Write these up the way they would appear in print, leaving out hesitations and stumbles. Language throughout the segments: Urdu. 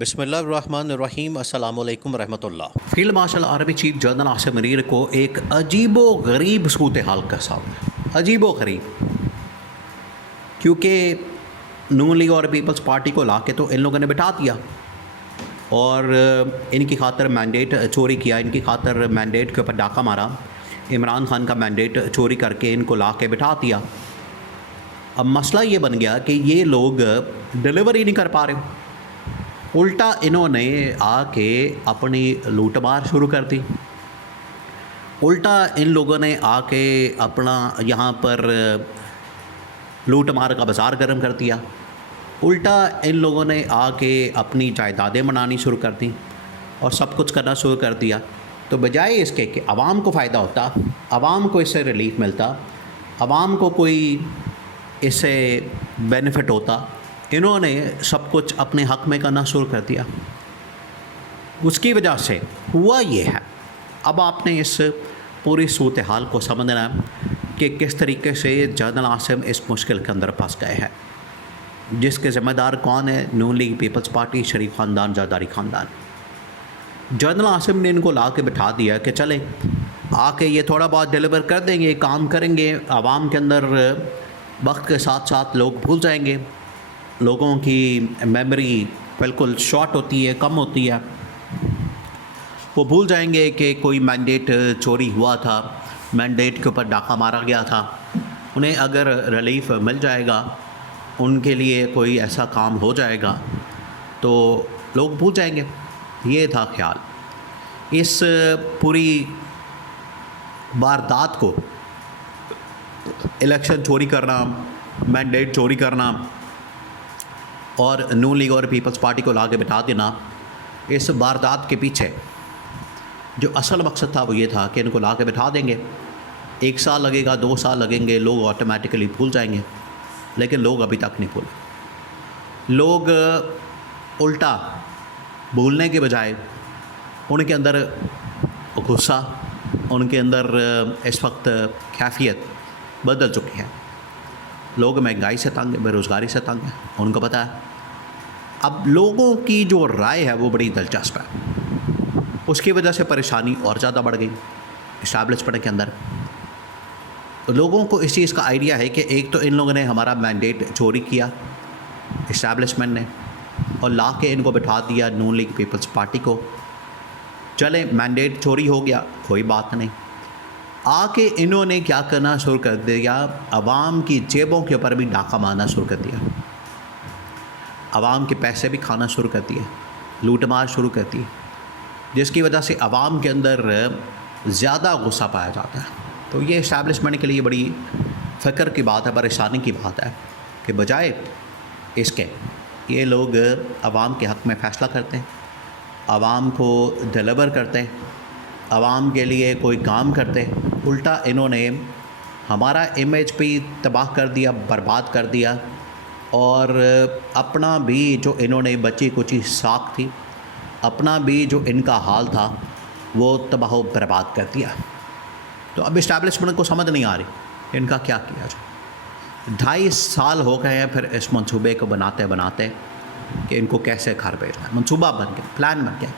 بسم اللہ الرحمن الرحیم. السلام علیکم ورحمۃ اللہ. Field marshal army chief general Asim Munir کو ایک عجیب و غریب صورتحال کا سامنا ہے. عجیب و غریب، کیونکہ نون لیگ اور پیپلز پارٹی کو لا کے تو ان لوگوں نے بٹھا دیا اور ان کی خاطر مینڈیٹ چوری کیا، ان کی خاطر مینڈیٹ کے اوپر ڈاکہ مارا، عمران خان کا مینڈیٹ چوری کر کے ان کو لا کے بٹھا دیا. اب مسئلہ یہ بن گیا کہ یہ لوگ ڈلیور ہی نہیں کر پا رہے، الٹا انہوں نے آ کے اپنی لوٹ مار شروع کر دی. الٹا ان لوگوں نے آ کے اپنا یہاں پر لوٹ مار کا بازار گرم کر دیا. الٹا ان لوگوں نے آ کے اپنی جائیدادیں بنانی شروع کر دیں اور سب کچھ کرنا شروع کر دیا. تو بجائے اس کے کہ عوام کو فائدہ ہوتا، عوام کو اس سے ریلیف ملتا، عوام کو کوئی اس سے بینیفٹ ہوتا، انہوں نے سب کچھ اپنے حق میں کرنا شروع کر دیا. اس کی وجہ سے ہوا یہ ہے. اب آپ نے اس پوری صورتحال کو سمجھنا ہے کہ کس طریقے سے جنرل عاصم اس مشکل کے اندر پھنس گئے ہیں. جس کے ذمہ دار کون ہے؟ نون لیگ پیپلز پارٹی، شریف خاندان، زرداری خاندان. جنرل عاصم نے ان کو لا کے بٹھا دیا کہ چلیں آ کے یہ تھوڑا بہت ڈیلیور کر دیں گے، کام کریں گے. عوام کے اندر وقت کے ساتھ ساتھ لوگ بھول جائیں گے، لوگوں کی میموری بالکل شارٹ ہوتی ہے، کم ہوتی ہے، وہ بھول جائیں گے کہ کوئی مینڈیٹ چوری ہوا تھا، مینڈیٹ کے اوپر ڈاکہ مارا گیا تھا. انہیں اگر ریلیف مل جائے گا، ان کے لیے کوئی ایسا کام ہو جائے گا تو لوگ بھول جائیں گے. یہ تھا خیال. اس پوری واردات کو، الیکشن چوری کرنا، مینڈیٹ چوری کرنا اور نون لیگ اور پیپلز پارٹی کو لا کے بٹھا دینا، اس واردات کے پیچھے جو اصل مقصد تھا وہ یہ تھا کہ ان کو لا کے بٹھا دیں گے. 1 سال لگے گا، 2 سال لگیں گے، لوگ آٹومیٹکلی بھول جائیں گے. لیکن لوگ ابھی تک نہیں بھولے. لوگ الٹا بھولنے کے بجائے ان کے اندر غصہ، ان کے اندر اس وقت کیفیت بدل چکی ہے. لوگ مہنگائی سے تنگ ہیں، بے روزگاری سے تنگ ہیں، ان کو پتہ ہے. اب لوگوں کی جو رائے ہے وہ بڑی دلچسپ ہے. اس کی وجہ سے پریشانی اور زیادہ بڑھ گئی اسٹیبلشمنٹ کے اندر. لوگوں کو اس چیز کا آئیڈیا ہے کہ ایک تو ان لوگوں نے ہمارا مینڈیٹ چوری کیا اسٹیبلشمنٹ نے، اور لا کے ان کو بٹھا دیا نون لیگ پیپلز پارٹی کو. چلیں مینڈیٹ چوری ہو گیا، کوئی بات نہیں. آ کے انہوں نے کیا کرنا شروع کر دیا؟ عوام کی جیبوں کے اوپر بھی ڈاکہ مارنا شروع کر دیا، عوام کے پیسے بھی کھانا شروع کر دیے، لوٹ مار شروع کر دی، جس کی وجہ سے عوام کے اندر زیادہ غصہ پایا جاتا ہے. تو یہ اسٹیبلشمنٹ کے لیے بڑی فکر کی بات ہے، پریشانی کی بات ہے کہ بجائے اس کے یہ لوگ عوام کے حق میں فیصلہ کرتے ہیں، عوام کو ڈیلیور کرتے ہیں، عوام کے لیے کوئی کام کرتے، الٹا انہوں نے ہمارا امیج بھی تباہ کر دیا، برباد کر دیا، اور اپنا بھی جو انہوں نے بچی کچی ساکھ تھی، اپنا بھی جو ان کا حال تھا وہ تباہ و برباد کر دیا. تو اب اسٹیبلشمنٹ کو سمجھ نہیں آ رہی ان کا کیا کیا جائے. 2.5 سال ہو گئے ہیں پھر اس منصوبے کو بناتے بناتے کہ ان کو کیسے گھر بھیجنا ہے. منصوبہ بن گیا، پلان بن گیا.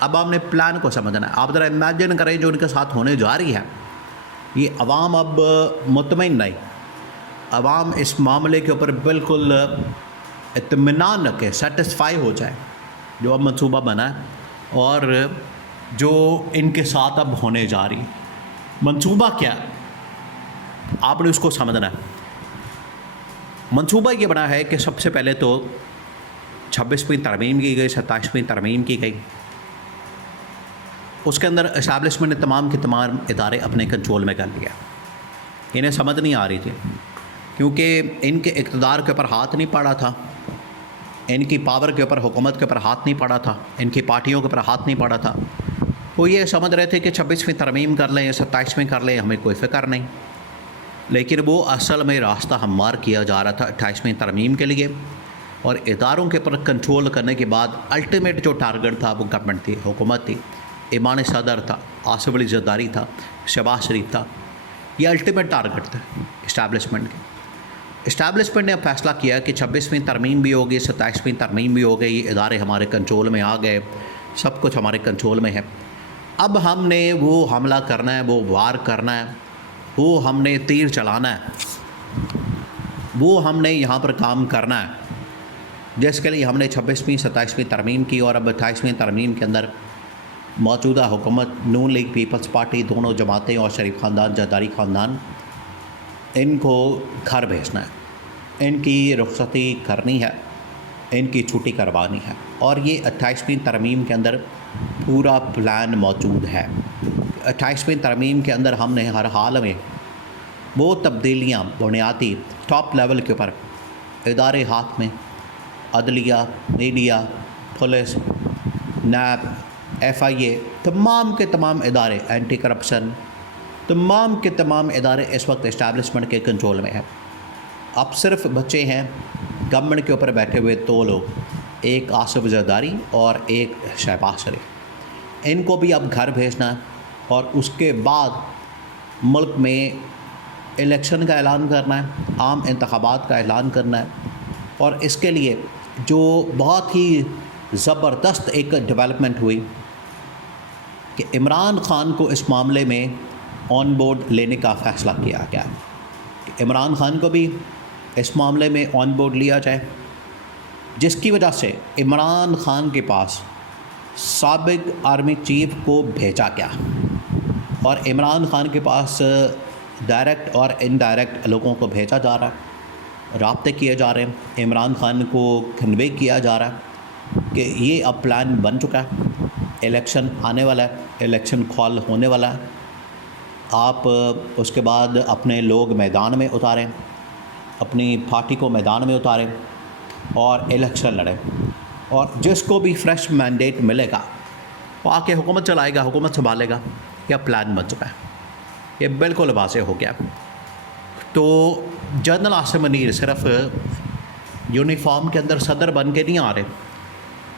اب آپ نے پلان کو سمجھنا ہے. آپ ذرا امیجن کریں جو ان کے ساتھ ہونے جا رہی ہے. یہ عوام اب مطمئن نہیں، عوام اس معاملے کے اوپر بالکل اطمینان رکھے، سیٹسفائی ہو جائے جو اب منصوبہ بنا ہے اور جو ان کے ساتھ اب ہونے جا رہی. منصوبہ کیا ہے آپ نے اس کو سمجھنا ہے. منصوبہ یہ بنا ہے کہ سب سے پہلے تو 26ویں ترمیم کی گئی، 27ویں ترمیم کی گئی. اس کے اندر اسٹیبلشمنٹ نے تمام کے تمام ادارے اپنے کنٹرول میں کر لیا. انہیں سمجھ نہیں آ رہی تھی کیونکہ ان کے اقتدار کے اوپر ہاتھ نہیں پڑا تھا، ان کی پاور کے اوپر، حکومت کے اوپر ہاتھ نہیں پڑا تھا، ان کی پارٹیوں کے اوپر ہاتھ نہیں پڑا تھا. وہ یہ سمجھ رہے تھے کہ 26ویں ترمیم کر لیں، 27ویں کر لیں، ہمیں کوئی فکر نہیں. لیکن وہ اصل میں راستہ ہموار کیا جا رہا تھا 28ویں ترمیم کے لیے. اور اداروں کے اوپر کنٹرول کرنے کے بعد الٹیمیٹ جو ٹارگٹ تھا وہ گورنمنٹ تھی، حکومت تھی. ایمان صدر تھا، آصف علی زرداری تھا، شہباز شریف تھا. یہ الٹیمیٹ ٹارگٹ تھا اسٹیبلشمنٹ کے. اسٹیبلشمنٹ نے اب فیصلہ کیا کہ 26ویں ترمیم بھی ہوگی، 27ویں ترمیم بھی ہو گئی، ادارے ہمارے کنٹرول میں آ گئے، سب کچھ ہمارے کنٹرول میں ہے۔ اب ہم نے وہ حملہ کرنا ہے، وہ وار کرنا ہے، وہ ہم نے تیر چلانا ہے، وہ ہم نے یہاں پر کام کرنا ہے، جس کے لیے ہم نے 26ویں 27ویں ترمیم کی، اور اب 28ویں ترمیم کے اندر موجودہ حکومت نون لیگ پیپلز پارٹی، دونوں جماعتیں اور شریف خاندان زرداری خاندان، ان کو گھر بھیجنا ہے، ان کی رخصتی کرنی ہے، ان کی چھٹی کروانی ہے، اور یہ 28ویں ترمیم کے اندر پورا پلان موجود ہے۔ 28ویں ترمیم کے اندر ہم نے ہر حال میں وہ تبدیلیاں بنیادی ٹاپ لیول کے اوپر ادارے ہاتھ میں، عدلیہ، میڈیا، پولیس، نیب، FIA، تمام کے تمام ادارے، اینٹی کرپشن، تمام کے تمام ادارے اس وقت اسٹیبلشمنٹ کے کنٹرول میں ہیں۔ اب صرف بچے ہیں گورنمنٹ کے اوپر بیٹھے ہوئے دو لوگ، ایک آصف زرداری اور ایک شہباز شریف، ان کو بھی اب گھر بھیجنا ہے، اور اس کے بعد ملک میں الیکشن کا اعلان کرنا ہے، عام انتخابات کا اعلان کرنا ہے، اور اس کے لیے جو بہت ہی زبردست ایک ڈیولپمنٹ ہوئی کہ عمران خان کو اس معاملے میں آن بورڈ لینے کا فیصلہ کیا گیا کہ عمران خان کو بھی اس معاملے میں آن بورڈ لیا جائے، جس کی وجہ سے عمران خان کے پاس سابق آرمی چیف کو بھیجا گیا، اور عمران خان کے پاس ڈائریکٹ اور انڈائریکٹ لوگوں کو بھیجا جا رہا ہے، رابطے کیے جا رہے ہیں، عمران خان کو کنوے کیا جا رہا ہے کہ یہ اب پلان بن چکا ہے، الیکشن آنے والا ہے، الیکشن کال ہونے والا ہے، آپ اس کے بعد اپنے لوگ میدان میں اتاریں، اپنی پارٹی کو میدان میں اتاریں اور الیکشن لڑیں، اور جس کو بھی فریش مینڈیٹ ملے گا وہ آ کے حکومت چلائے گا، حکومت سنبھالے گا۔ یہ پلان بن چکا ہے، یہ بالکل واضح ہو گیا۔ تو جنرل عاصم منیر صرف یونیفارم کے اندر صدر بن کے نہیں آ رہے،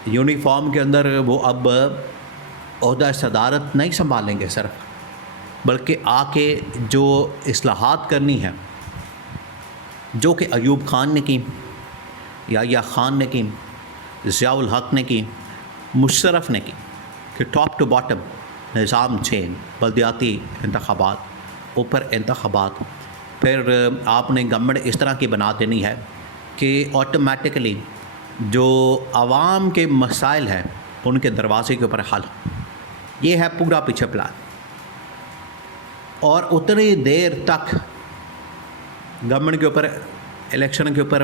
یونیفارم کے اندر وہ اب عہدہ صدارت نہیں سنبھالیں گے صرف، بلکہ آ کے جو اصلاحات کرنی ہے، جو کہ ایوب خان نے کی، یحییٰ خان نے کی، ضیاء الحق نے کی، مشرف نے کی، کہ ٹاپ ٹو باٹم نظام چین، بلدیاتی انتخابات، اوپر انتخابات، پھر آپ نے گورنمنٹ اس طرح کی بنا دینی ہے کہ آٹومیٹکلی جو عوام کے مسائل ہیں ان کے دروازے کے اوپر حل، یہ ہے پورا پیچھے پلان۔ اور اتنی دیر تک گورنمنٹ کے اوپر، الیکشن کے اوپر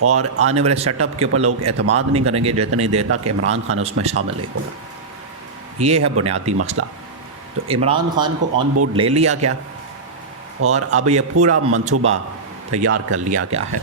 اور آنے والے سیٹ اپ کے اوپر لوگ اعتماد نہیں کریں گے جتنی دیر تک عمران خان اس میں شامل نہیں ہوگا۔ یہ ہے بنیادی مسئلہ۔ تو عمران خان کو آن بورڈ لے لیا گیا، اور اب یہ پورا منصوبہ تیار کر لیا گیا ہے۔